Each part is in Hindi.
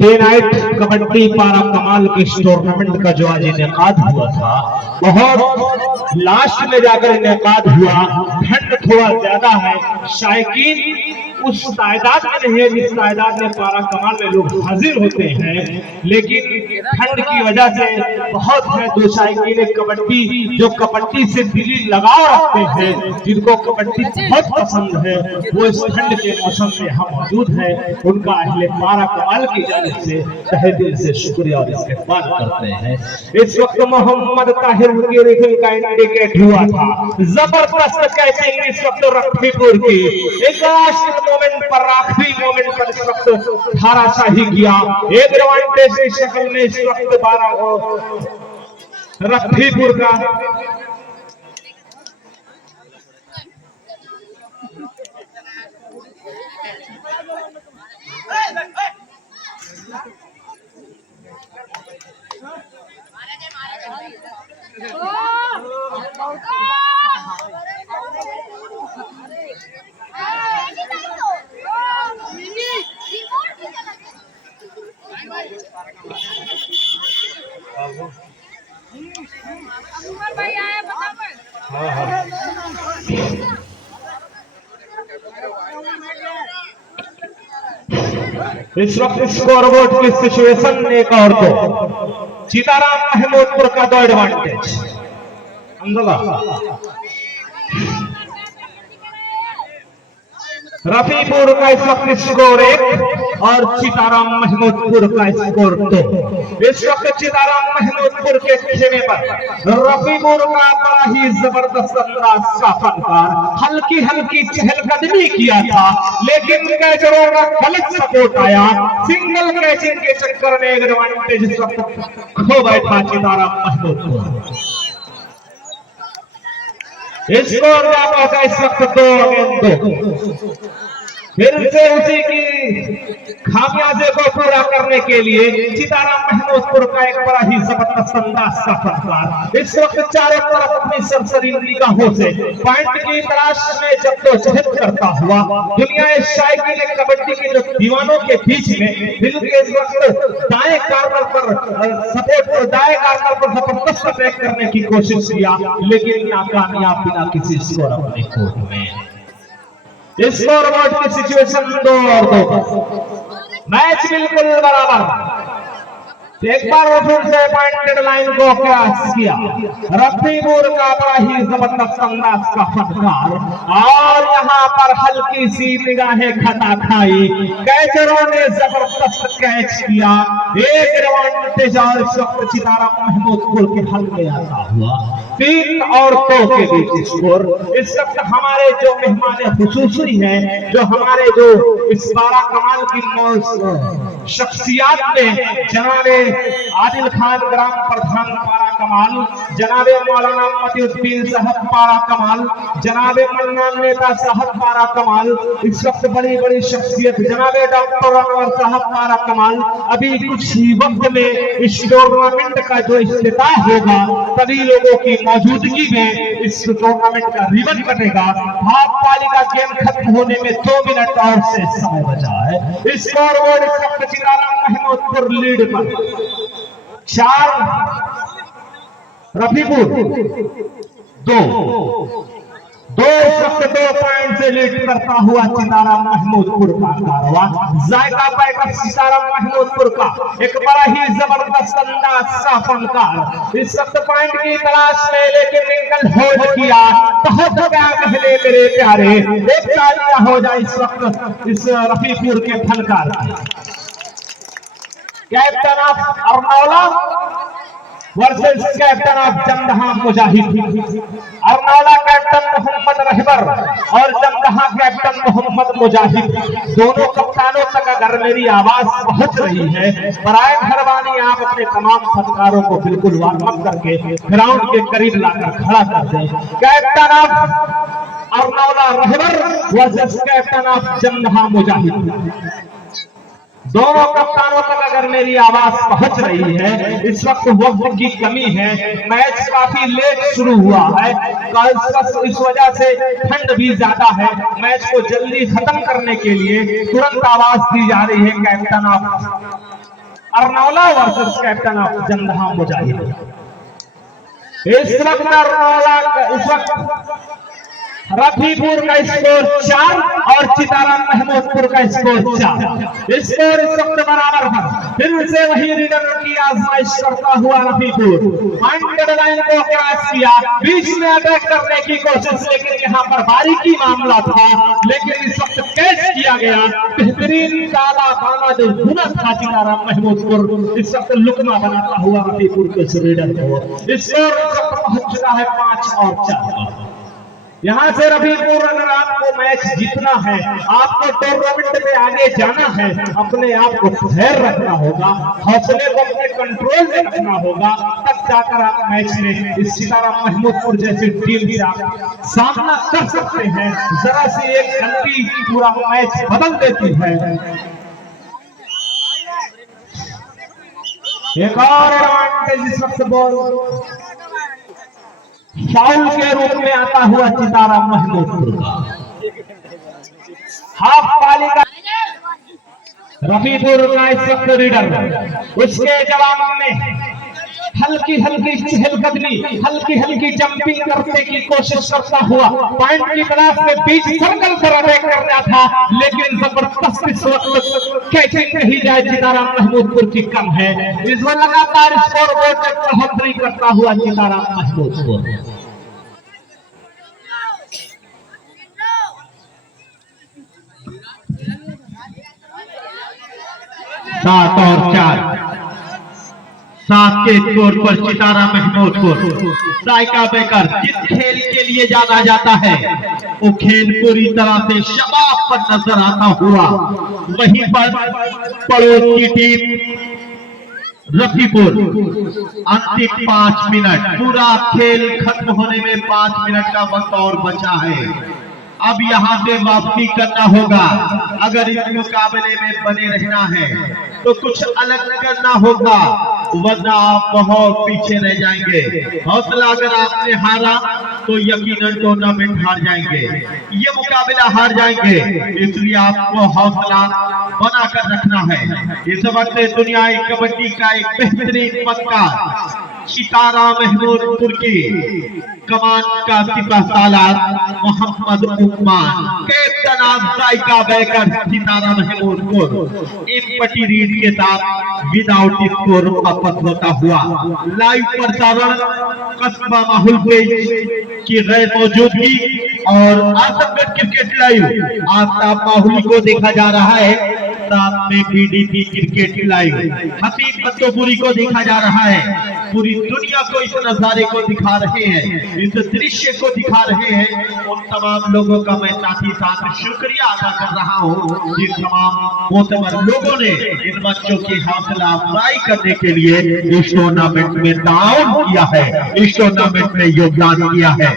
डे नाइट कबड्डी पारा कमाल के इस टूर्नामेंट का जो आज इनेकाद हुआ था, बहुत लास्ट में जाकर इनेकाद हुआ। ठंड थोड़ा ज्यादा है, शायकीन उस तादाद में नहीं है जिस तादाद में पारा कमाल में लोग हाजिर होते हैं, लेकिन ठंड की वजह से बहुत है दो शायकीन कबड्डी जो कबड्डी से दिली लगाव रखते हैं, जिनको कबड्डी बहुत पसंद है, वो इस ठंड के मौसम में यहाँ मौजूद है। उनका अहले पारा कमाल की जानिब से तहे दिल से शुक्रिया और इस्तेमाल करते हैं। इस वक्त मोहम्मद ताहिर की रिफिल का इंडिकेट हुआ था, जबरदस्त कैचिंग इस वक्त रफीपुर की, एक मोमेंट पर आखिरी मोमेंट पर इस वक्त धाराशाही किया। एक एडवांटेज की शक्ल में इस वक्त 12 रफीपुर का इस वक्त स्कोरबोर्ड की सिचुएशन एक और तो सीताराम महमूदपुर का 2 एडवांटेज। रफीपुर का इस वक्त स्कोर 1 और सीताराम महमूदपुर का स्कोर 2। इस वक्त सीताराम महमूदपुर के खेमे पर रफीपुर का बड़ा ही जबरदस्त अंदाज का फनकार, हल्की हल्की चहलकदमी किया था, लेकिन कैचरों का गलत सपोर्ट आया। सिंगल कैचिंग के चक्कर में एक एडवांटेज इस वक्त खो बैठा सीताराम महमूदपुर। स्कोर क्या पहुंचा इस वक्त 2-2। फिर से उसी की खामियाजे को पूरा करने के लिए सीताराम महमूदपुर का एक बड़ा ही जबरदस्त अंदाज का फनकार। इस वक्त चारों तरफ अपनी सरसरी निगाहों से पॉइंट की तलाश में जद्दोजहद करता हुआ दुनिया शायकीन कबड्डी के जो दीवानों के बीच में दिल के इस वक्त दाएं कार्नर पर जबरदस्त अटैक करने की कोशिश किया, लेकिन नाकामयाब बिना किसी स्कोर अपने कोर्ट में। स्कोरबोर्ड की सिचुएशन 2-2, मैच बिल्कुल बराबर। एक बार वो फिर से पॉइंटेड लाइन को क्रॉस किया, रफीपुर का बड़ा ही जबरदस्त अंदाज का फटकार, और यहाँ पर हल्की सी निगाहें खता खाई, कैचरों ने जबरदस्त कैच किया। एक एडवांटेज और इस वक्त सीताराम महमूदपुर के हल में आता हुआ 3 और 2 के बीच स्कोर। इस वक्त हमारे जो मेहमान खुसूसी हैं, जो हमारे जो इस पारा कमाल की शख्सियात में जनाबे आदिल खान ग्राम प्रधान पारा कमाल, जनाबे मौलाना मतीउद्दीन साहब पारा कमाल, जनाबे मन्नान नेता साहब पारा कमाल, इस वक्त बड़ी बड़ी शख्सियत जनाबे डॉक्टर अनवर साहब पारा कमाल। अभी कुछ ही वक्त में इस टूर्नामेंट का जो इफ्तिताह होगा, सभी लोगों की मौजूदगी में इस टूर्नामेंट का रिबन कटेगा। हाफ पाली का गेम खत्म होने में 2 मिनट और से समय बचा है। स्कोरबोर्ड इस वक्त सीताराम महमूदपुर लीड पर 4, रफीपुर 2 इस वक्त 2 पॉइंट से लीड करता हुआ सीताराम महमूदपुर का कारवा। जायका पैकर सीताराम महमूदपुर का एक बड़ा ही जबरदस्त अंदाज का फनकार, इस वक्त पॉइंट की तलाश में, लेकिन निकल होल्ड किया। बहुत क्या पहले मेरे प्यारे, एक तालियां हो जाए इस वक्त इस रफीपुर के फनकार की। Captain of Arnaula versus captain of Jandaha Mujahid. Arnaula captain Mohammad Rahbar और जंदहा कैप्टन मोहम्मद मुजाहिद, दोनों कप्तानों तक अगर मेरी आवाज पहुंच रही है, बराए मेहरबानी आप अपने तमाम फनकारों को बिल्कुल वार्म अप करके ग्राउंड के करीब लाकर खड़ा कर दें। Captain of Arnaula Rahbar versus captain of Jandaha Mujahid. दोनों कप्तानों तक अगर मेरी आवाज पहुंच रही है, इस वक्त वक्त की कमी है, मैच काफी लेट शुरू हुआ है, इस वजह से ठंड भी ज्यादा है, मैच को जल्दी खत्म करने के लिए तुरंत आवाज दी जा रही है captain of Arnaula versus captain of Jandaha Mujahid. इस वक्त रफीपुर का स्कोर 4 और चिताराम महमूदपुर का स्कोर 4। स्कोर इस वक्त बराबर है। फिर से वही रीडर की आजमाइश करता हुआ रफीपुर पॉइंट लाइन को क्रॉस किया, बीच में अटैक करने की कोशिश, लेकिन यहाँ पर बारीकी मामला था, लेकिन इस वक्त कैच किया गया। बेहतरीन काला बाना जो गुना था चिताराम महमूदपुर, इस वक्त लुकमा बनाता हुआ रफीपुर के रीडर को। स्कोर इस वक्त पहुंच चुका है 5 और 4। यहां से रफीपुर अगर आपको मैच जीतना है, आपको टूर्नामेंट में आगे जाना है, अपने आप को धैर्य रखना होगा, हौसले को अपने कंट्रोल में रखना होगा, तब जाकर आप मैच में इस चिताराम महमूदपुर जैसी टीम से आप सामना कर सकते हैं। जरा सी एक गलती पूरा मैच बदल देती है। एक और एडवांटेज इस वक्त बॉल फाउल के रूप में आता हुआ चिताराम महमूदपुर का। हाफ पाली का रफीपुर का इस वक्त रीडर, उसके जवाब में हल्की हल्की चहलकदमी, हल्की हल्की जंपिंग करने की कोशिश करता हुआ पॉइंट की तलाश में बीच सर्कल पर अटैक करना था, लेकिन जबरदस्त इस वक्त कैचिंग कही जाए चिताराम महमूदपुर की कम है। इस बार लगातार स्कोर बोर्ड तक बढ़ोतरी करता हुआ चिताराम महमूदपुर। सात और 4, 7 के स्कोर पर चिताराम महमूदपुर। साइका बेकर जिस खेल के लिए जाना जाता है, वो खेल पूरी तरह से शबाब पर नजर आता हुआ। वहीं पर पड़ोस की टीम रफीपुर अंतिम 5 मिनट, पूरा खेल खत्म होने में 5 मिनट का वक्त और बचा है। अब यहाँ से वापसी करना होगा। अगर इस मुकाबले में बने रहना है तो कुछ अलग करना होगा, वरना आप बहुत पीछे रह जाएंगे। हौसला अगर आपने हारा तो यकीनन टूर्नामेंट हार जाएंगे, ये मुकाबला हार जाएंगे। इसलिए आपको हौसला बनाकर रखना है। इस वक्त दुनियाई कबड्डी का एक बेहतरीन पक्का चिताराम महमूदपुर की कमान का सिपहसालार Mohammad Usman, captain of Saika Baker Chitaram Mahmoodpur empty raid के साथ विदाउट स्कोर वापस होता हुआ। लाइव प्रसारण कस्बा माहौल की गैर मौजूदगी और आजमगढ़ क्रिकेट लाइव आफ्ताब माहौली को देखा जा रहा है, साथ में पीडीपी क्रिकेट लाइव हसीब बत्तोपुरी को देखा जा रहा है। पूरी दुनिया को इस नजारे को दिखा रहे हैं, इस दृश्य को दिखा रहे हैं। उन तमाम लोगों का मैं साथ ही साथ शुक्रिया अदा कर रहा हूँ, जिन तमाम मोतबर लोगों ने इन बच्चों की हौसला अफजाई करने के लिए इस टूर्नामेंट में ताउन किया है, इस टूर्नामेंट में योगदान किया है।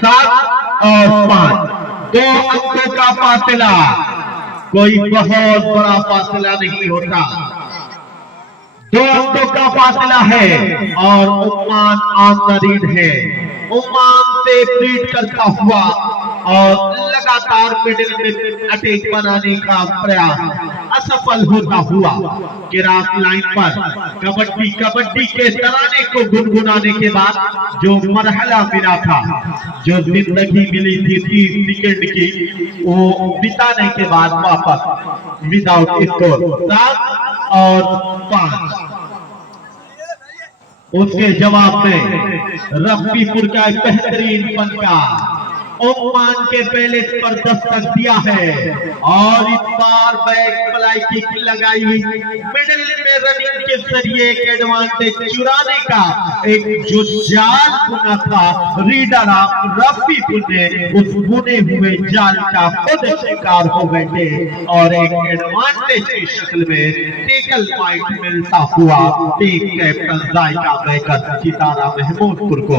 7 और 5, 2 अंकों का फासला, कोई बहुत बड़ा फासला नहीं होता, 2 अंकों का फासला है और उस्मान ऑन द रीड है। उस्मान से लीड करता हुआ और लगातार मिडिल में अटैक बनाने का प्रयास असफल होता हुआ। क्रॉस लाइन पर कबड्डी के तराने को गुनगुनाने के बाद जो मरहला मिला था, जो जिंदगी मिली थी 30 सेकंड की, वो बिताने के बाद वापस विदाउट स्कोर 7 और 5। उसके जवाब में रफीपुर का एक बेहतरीन पंका उस्मान के पहले पर दस्तक दिया है और इस बार बैक फ्लाई किक लगाई, मिडिल में रनिंग के जरिए एक एडवांटेज चुराने का एक जो जाल बुना था रीडर रफीपुर ने, उस बुने हुए जाल का खुद शिकार हो बैठे और एक एडवांटेज की शक्ल में टेकल पॉइंट मिलता हुआ टीम कैप्टन साइका बेकर चिताराम महमूदपुर को।